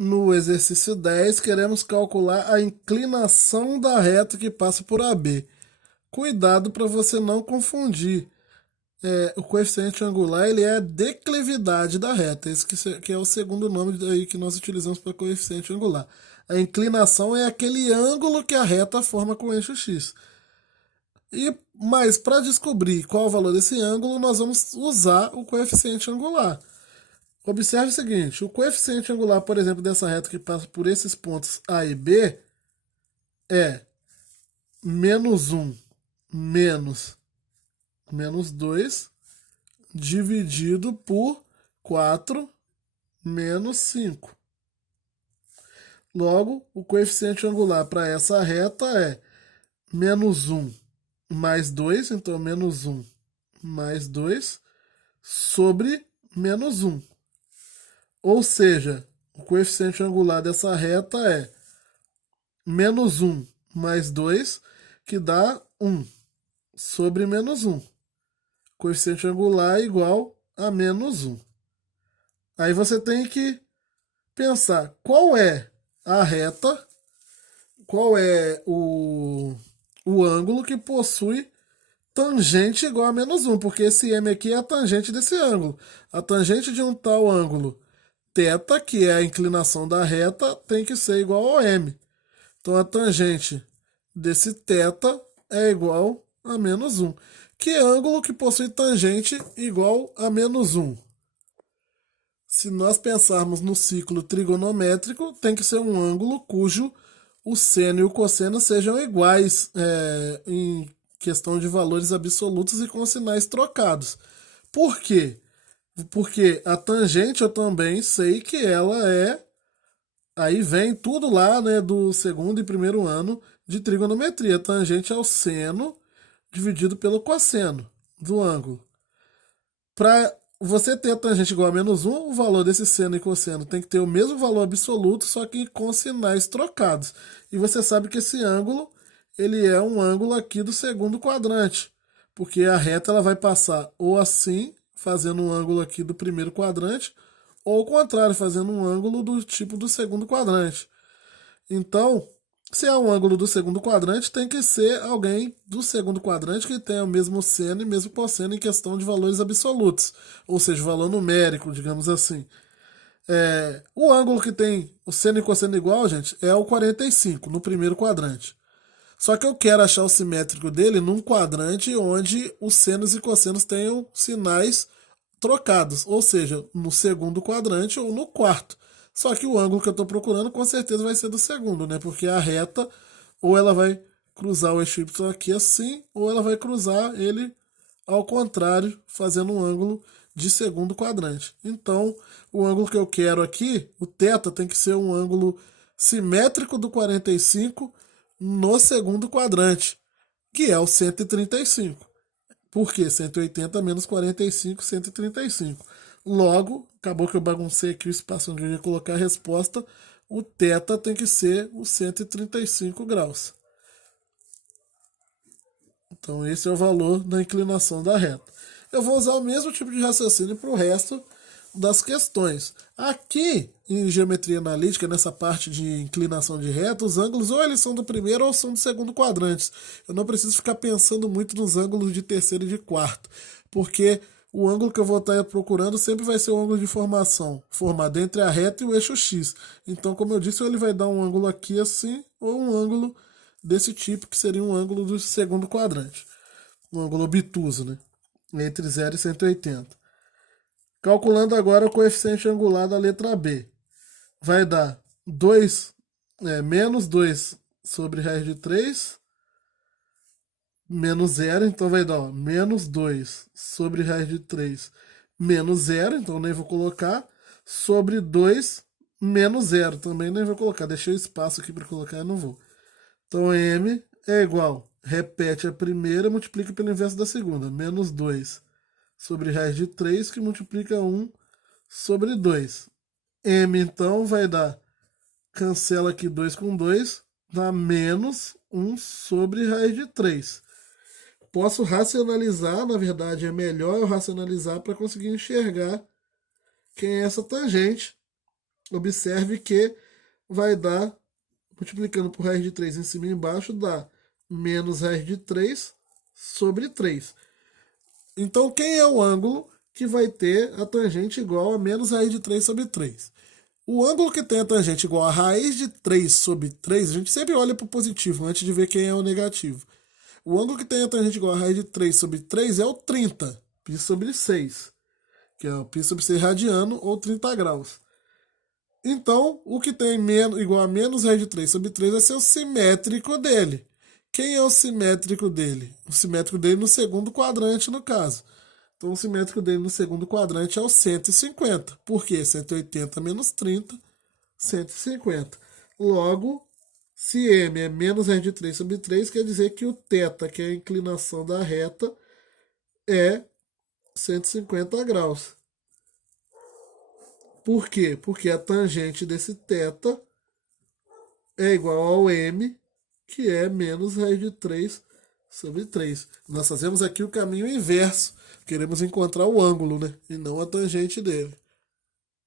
No exercício 10, queremos calcular a inclinação da reta que passa por AB. Cuidado para você não confundir. O coeficiente angular ele é a declividade da reta, esse que é o segundo nome aí que nós utilizamos para coeficiente angular. A inclinação é aquele ângulo que a reta forma com o eixo x. Mas para descobrir qual o valor desse ângulo, nós vamos usar o coeficiente angular. Observe o seguinte, o coeficiente angular, por exemplo, dessa reta que passa por esses pontos A e B é -1 menos -2 dividido por 4 menos 5. Logo, o coeficiente angular para essa reta é -1 mais 2, então -1 mais 2 sobre -1. Ou seja, o coeficiente angular dessa reta é -1 mais 2, que dá 1 sobre -1. Coeficiente angular é igual a -1. Aí você tem que pensar qual é a reta, qual é o ângulo que possui tangente igual a -1, porque esse m aqui é a tangente desse ângulo. A tangente de um tal ângulo θ, que é a inclinação da reta, tem que ser igual ao m. Então a tangente desse θ é igual a -1. Que ângulo que possui tangente igual a -1? Se nós pensarmos no ciclo trigonométrico, tem que ser um ângulo cujo o seno e o cosseno sejam iguais em questão de valores absolutos e com sinais trocados. Por quê? Porque a tangente eu também sei que ela é. Aí vem tudo lá, né, do segundo e primeiro ano de trigonometria. A tangente é o seno dividido pelo cosseno do ângulo. Para você ter a tangente igual a -1, o valor desse seno e cosseno tem que ter o mesmo valor absoluto, só que com sinais trocados. E você sabe que esse ângulo ele é um ângulo aqui do segundo quadrante, porque a reta ela vai passar ou assim, fazendo um ângulo aqui do primeiro quadrante, ou ao contrário, fazendo um ângulo do tipo do segundo quadrante. Então, se é um ângulo do segundo quadrante, tem que ser alguém do segundo quadrante que tenha o mesmo seno e mesmo cosseno em questão de valores absolutos, ou seja, valor numérico, digamos assim. O ângulo que tem o seno e cosseno igual, gente, é o 45, no primeiro quadrante. Só que eu quero achar o simétrico dele num quadrante onde os senos e cossenos tenham sinais trocados, ou seja, no segundo quadrante ou no quarto. Só que o ângulo que eu estou procurando com certeza vai ser do segundo, né? Porque a reta ou ela vai cruzar o eixo Y aqui assim, ou ela vai cruzar ele ao contrário, fazendo um ângulo de segundo quadrante. Então, o ângulo que eu quero aqui, o θ, tem que ser um ângulo simétrico do 45 no segundo quadrante, que é o 135. Por quê? 180 menos 45, 135. Logo, acabou que eu baguncei aqui o espaço onde eu ia colocar a resposta, o θ tem que ser os 135 graus. Então esse é o valor da inclinação da reta. Eu vou usar o mesmo tipo de raciocínio para o resto das questões. Aqui, em geometria analítica, nessa parte de inclinação de reta, os ângulos ou eles são do primeiro ou são do segundo quadrantes. Eu não preciso ficar pensando muito nos ângulos de terceiro e de quarto, porque o ângulo que eu vou estar procurando sempre vai ser o ângulo de formação, formado entre a reta e o eixo X. Então, como eu disse, ele vai dar um ângulo aqui assim, ou um ângulo desse tipo, que seria um ângulo do segundo quadrante. Um ângulo obtuso, né? Entre 0 e 180. Calculando agora o coeficiente angular da letra B. Vai dar 2, menos 2 sobre raiz de 3, menos 0, então vai dar menos 2 sobre raiz de 3, menos 0, então nem vou colocar, sobre 2, menos 0, também nem vou colocar. Deixei espaço aqui para colocar e não vou. Então m é igual, repete a primeira, multiplica pelo inverso da segunda, menos 2 sobre raiz de 3, que multiplica 1 sobre 2. M, então, vai dar, cancela aqui 2 com 2, dá menos 1 sobre raiz de 3. Posso racionalizar, na verdade é melhor eu racionalizar para conseguir enxergar quem é essa tangente. Observe que vai dar, multiplicando por raiz de 3 em cima e embaixo, dá menos raiz de 3 sobre 3. Então, quem é o ângulo que vai ter a tangente igual a menos raiz de 3 sobre 3? O ângulo que tem a tangente igual a raiz de 3 sobre 3, a gente sempre olha para o positivo antes de ver quem é o negativo. O ângulo que tem a tangente igual a raiz de 3 sobre 3 é o 30, π sobre 6, que é o π sobre 6 radiano, ou 30 graus. Então, o que tem igual a menos raiz de 3 sobre 3 vai ser o simétrico dele. Quem é o simétrico dele? O simétrico dele no segundo quadrante, no caso. Então, o simétrico dele no segundo quadrante é o 150. Por quê? 180 menos 30, 150. Logo, se m é menos raiz de 3 sobre 3, quer dizer que o θ, que é a inclinação da reta, é 150 graus. Por quê? Porque a tangente desse θ é igual ao m, que é menos raiz de 3 sobre 3. Nós fazemos aqui o caminho inverso. Queremos encontrar o ângulo, né? E não a tangente dele.